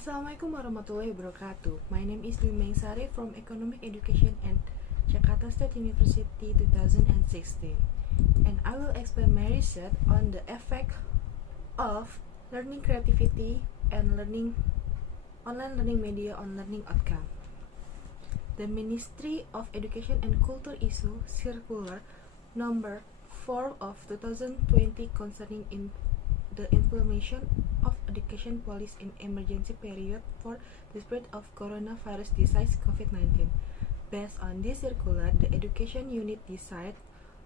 Assalamualaikum warahmatullahi wabarakatuh. My name is Dwi Mengsari from Economic Education at Jakarta State University 2016, and I will explain my research on the effect of learning creativity and online learning media on learning outcome. The Ministry of Education and Culture issue circular number 4 of 2020 concerning the implementation of education policy in emergency period for the spread of coronavirus disease COVID-19. Based on this circular, the education unit decided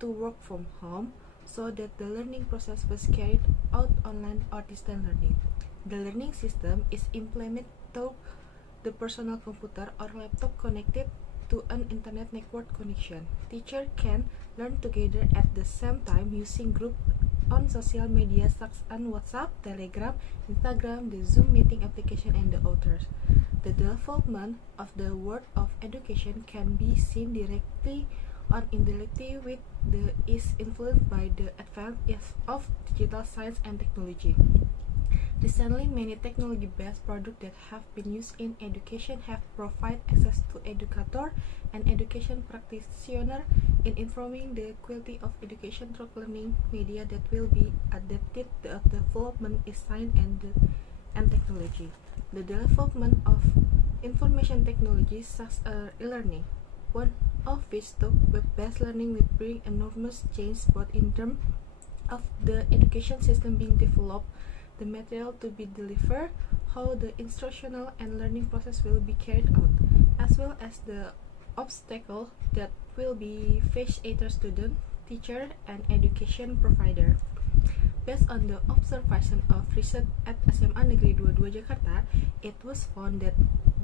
to work from home so that the learning process was carried out online or distant learning. The learning system is implemented through the personal computer or laptop connected to an internet network connection. Teachers can learn together at the same time using group on social media such as WhatsApp, Telegram, Instagram, the Zoom meeting application, and the others. The development of the world of education can be seen directly or indirectly with is influenced by the advance of digital science and technology. Recently, many technology-based products that have been used in education have provided access to educators and education practitioners in improving the quality of education through learning media that will be adapted to the development in science and technology. The development of information technology such as e-learning, one of which took web-based learning will bring enormous change both in terms of the education system being developed, the material to be delivered, how the instructional and learning process will be carried out, as well as the obstacles that will be faced either student, teacher, and education provider. Based on the observation of research at SMA Negeri 22 Jakarta, it was found that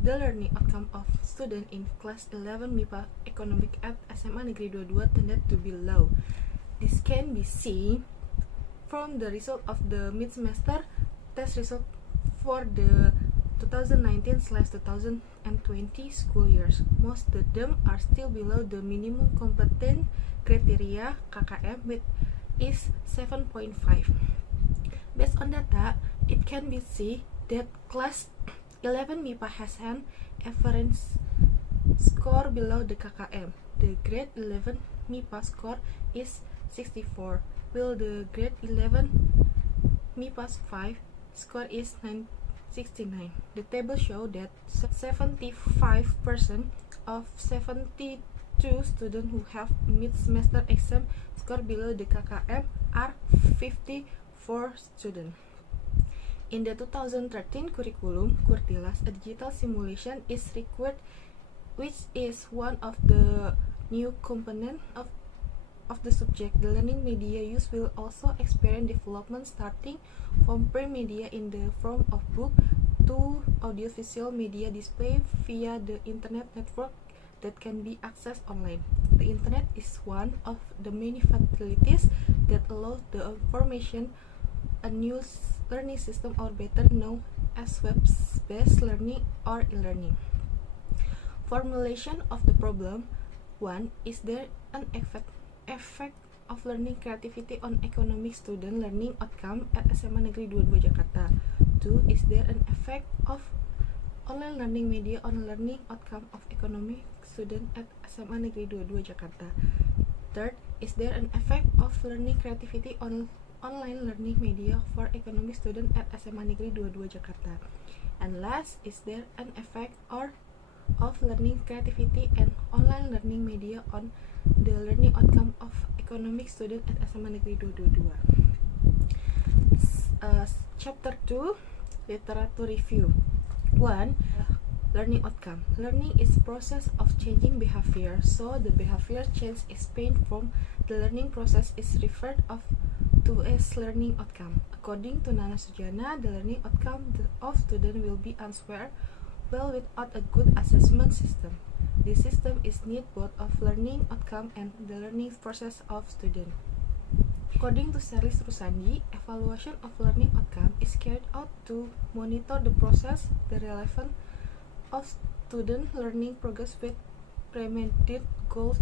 the learning outcome of students in class 11 MIPA Economic at SMA Negeri 22 tended to be low. This can be seen from the result of the mid-semester test result for the 2019/2020 school years. Most of them are still below the minimum competence criteria KKM, which is 7.5. Based on data, it can be seen that class 11 MIPA has an average score below the KKM. The grade 11 MIPA score is 64, while the grade 11 MIPA 5 score is 69. The table shows that 75% of 72 students who have mid-semester exam score below the KKM are 54 students. In the 2013 curriculum, Kurtilas, a digital simulation is required, which is one of the new components of the subject. The learning media use will also experience development starting from print media in the form of book to audiovisual media display via the internet network that can be accessed online. The internet is one of the many facilities that allow the information a new learning system, or better known as web-based learning or e-learning. Formulation of the problem: 1. Is there an effect of learning creativity on economic student learning outcome at SMA Negeri 22 Jakarta? 2. Is there an effect of online learning media on learning outcome of economic student at SMA Negeri 22 Jakarta? 3. Is there an effect of learning creativity on online learning media for economic student at SMA Negeri 22 Jakarta? And last, is there an effect of learning creativity and online learning media on the learning outcome of economic student at SMA Negeri 22? Chapter 2, Literature Review. 1. Learning outcome. Learning is process of changing behavior, so the behavior change explained from the learning process is referred to as learning outcome. According to Nana Sujana, the learning outcome of student will be answered well without a good assessment system. This system is need both of learning outcome and the learning process of student. According to Charles Rusandi, evaluation of learning outcome is carried out to monitor the process, the relevance of student learning progress with premeditated goals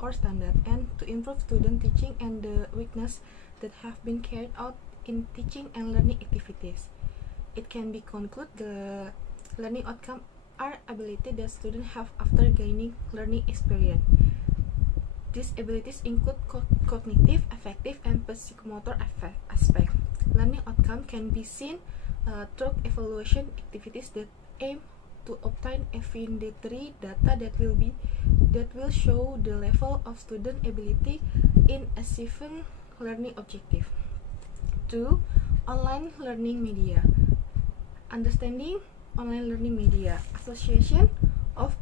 or standard, and to improve student teaching and the weakness that have been carried out in teaching and learning activities. It can be concluded the learning outcome are ability that students have after gaining learning experience. These abilities include cognitive, affective, and psychomotor aspect. Learning outcome can be seen through evaluation activities that aim to obtain evidentiary data that will show the level of student ability in achieving learning objective. 2. Online learning media. Understanding online learning media. Association of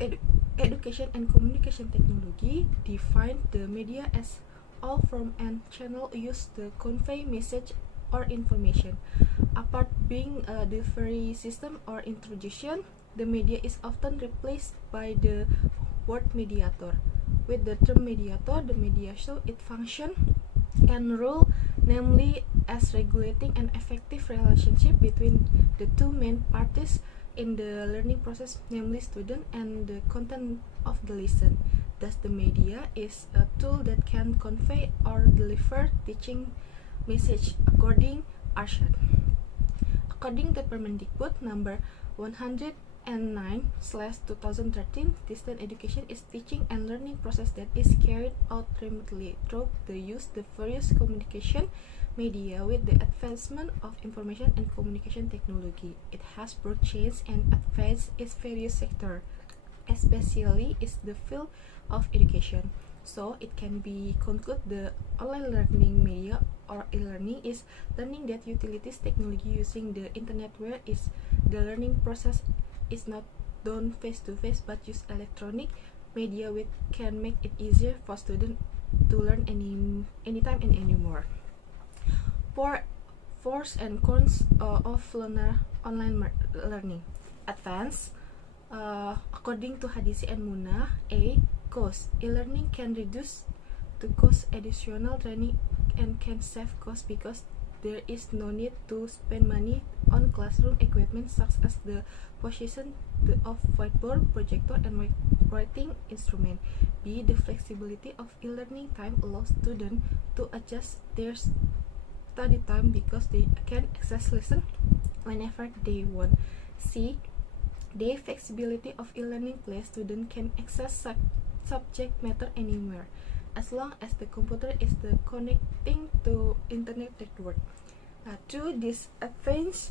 Education and Communication Technology define the media as all form and channel used to convey message or information. Apart being a delivery system or introduction, the media is often replaced by the word mediator. With the term mediator, the media show its function and role, namely as regulating an effective relationship between the two main parties in the learning process, namely student and the content of the lesson. Thus, the media is a tool that can convey or deliver teaching message according Arshad. According to Permendikbud number 109/2013, distance education is teaching and learning process that is carried out remotely through the use of various communication media. With the advancement of information and communication technology, it has brought change and advanced its various sectors, especially is the field of education. So it can be concluded the online learning media or e-learning is learning that utilities technology using the internet, where is the learning process is not done face to face but use electronic media, which can make it easier for students to learn anytime and anymore. For pros and cons of online learning. Advance. According to Hadisi and Munah, cost. E-learning can reduce the cost additional training and can save cost because there is no need to spend money on classroom equipment such as the position of whiteboard, projector, and writing instrument. B. The flexibility of e-learning time allows students to adjust their study time because they can access lesson whenever they want. C. The flexibility of e-learning place students can access subject matter anywhere, as long as the computer is the connecting to internet network. 2. Disadvantage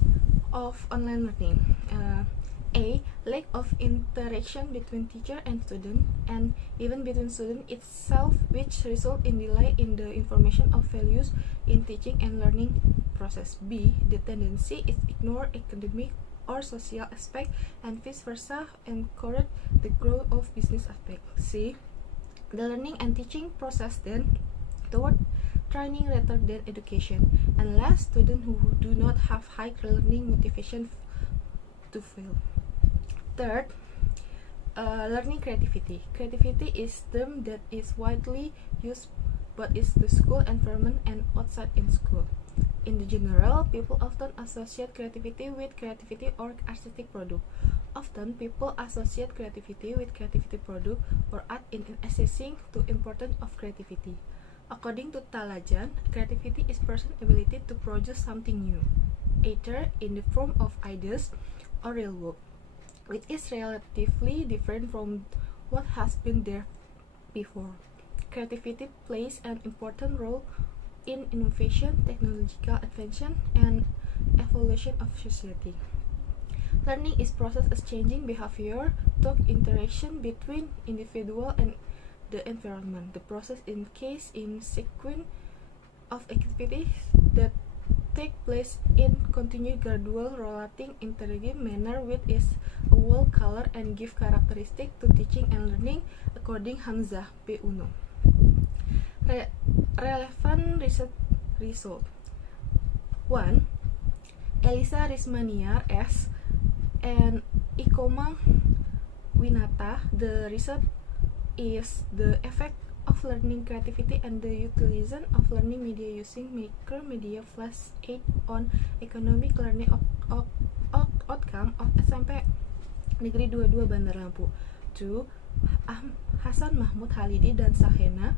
of online learning. A. Lack of interaction between teacher and student, and even between student itself, which result in delay in the information of values in teaching and learning process. B. The tendency is ignore academic or social aspect and vice versa, encourage the growth of business aspect. C. The learning and teaching process then toward training rather than education, and last, students who do not have high learning motivation to fail. Third, learning creativity. Creativity is a term that is widely used both in the school environment and outside in school. In the general, people often associate creativity with creativity or artistic product. Often, people associate creativity with creativity product or art in assessing the importance of creativity. According to Talajan, creativity is person's ability to produce something new, either in the form of ideas or real work, which is relatively different from what has been there before. Creativity plays an important role in innovation, technological advancement, and evolution of society. Learning is process of changing behavior through interaction between individual and the environment. The process in case in sequence of activities that take place in continued gradual relating interactive manner, which is a whole color and give characteristic to teaching and learning, according Hamzah B. Uno. Relevant research result. 1. Elisa Rismaniar S. and Ikoma Winata. The result is the effect of learning creativity and the utilization of learning media using micromedia flash 8 on economic learning outcome of SMP Negeri 22 Bandar Lampung. 2. Hasan Mahmud Halidi dan Sahena.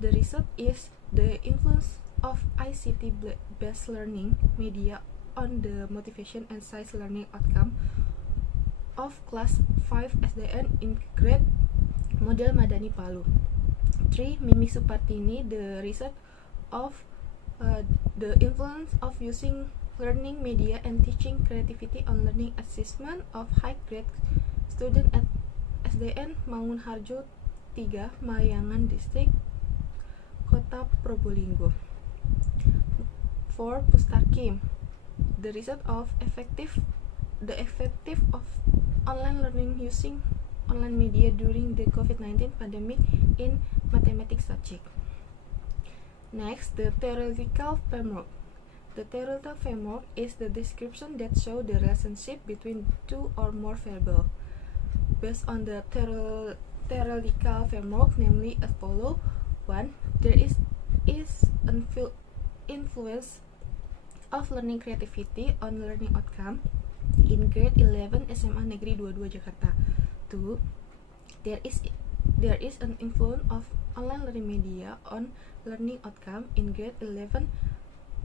The result is the influence of ICT based learning media on the motivation and science learning outcome of class 5 SDN in grade Model Madani Palu. 3. Mimi Supartini, the research of the influence of using learning media and teaching creativity on learning assessment of high grade student at SDN Mangunharjo 3, Mayangan District, Kota Probolinggo. 4. Pustakim, the result of the effective of online learning using online media during the COVID-19 pandemic in mathematics subject. Next, the theoretical framework. The theoretical framework is the description that shows the relationship between two or more variables. Based on the theoretical framework, namely as follows: 1. There is an influence of learning creativity on learning outcome in grade 11 SMA Negeri 22 Jakarta. 2. There is an influence of online learning media on learning outcome in grade 11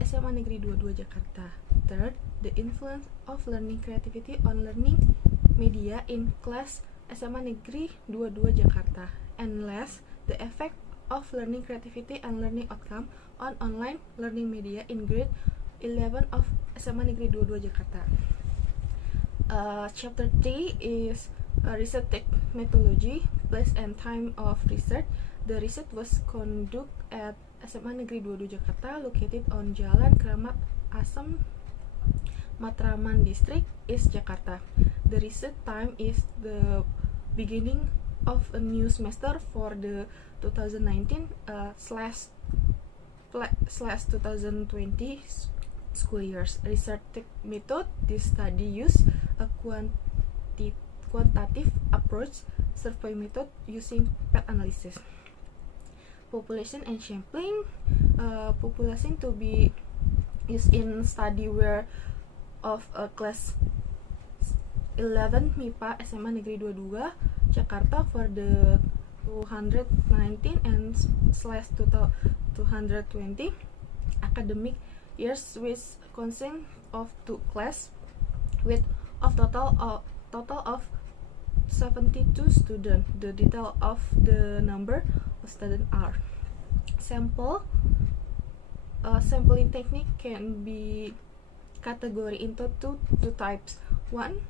SMA Negeri 22 Jakarta. 3. The influence of learning creativity on learning media in class SMA Negeri 22 Jakarta. And last, the effect of learning creativity and learning outcome on online learning media in grade 11 of SMA Negeri 22 Jakarta. Chapter 3 is research methodology, place and time of research. The research was conducted at SMA Negeri 22 Jakarta, located on Jalan Kramat Asem, Matraman District, East Jakarta. The research time is the beginning of a new semester for the 2019/2020 school years. Research method: this study used a quantitative approach, survey method using PET analysis. Population and sampling. Population to be used in study where of class 11 MIPA SMA Negeri 22 Jakarta for the 219 and /2020 academic years with consent of 2 class with of total of 72 students. The detail of the number of students are: sampling technique can be categorized into two types. 1.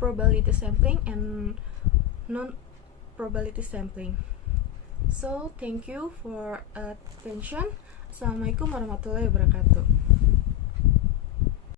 Probability sampling and non-probability sampling. So, thank you for attention. Assalamualaikum warahmatullahi wabarakatuh.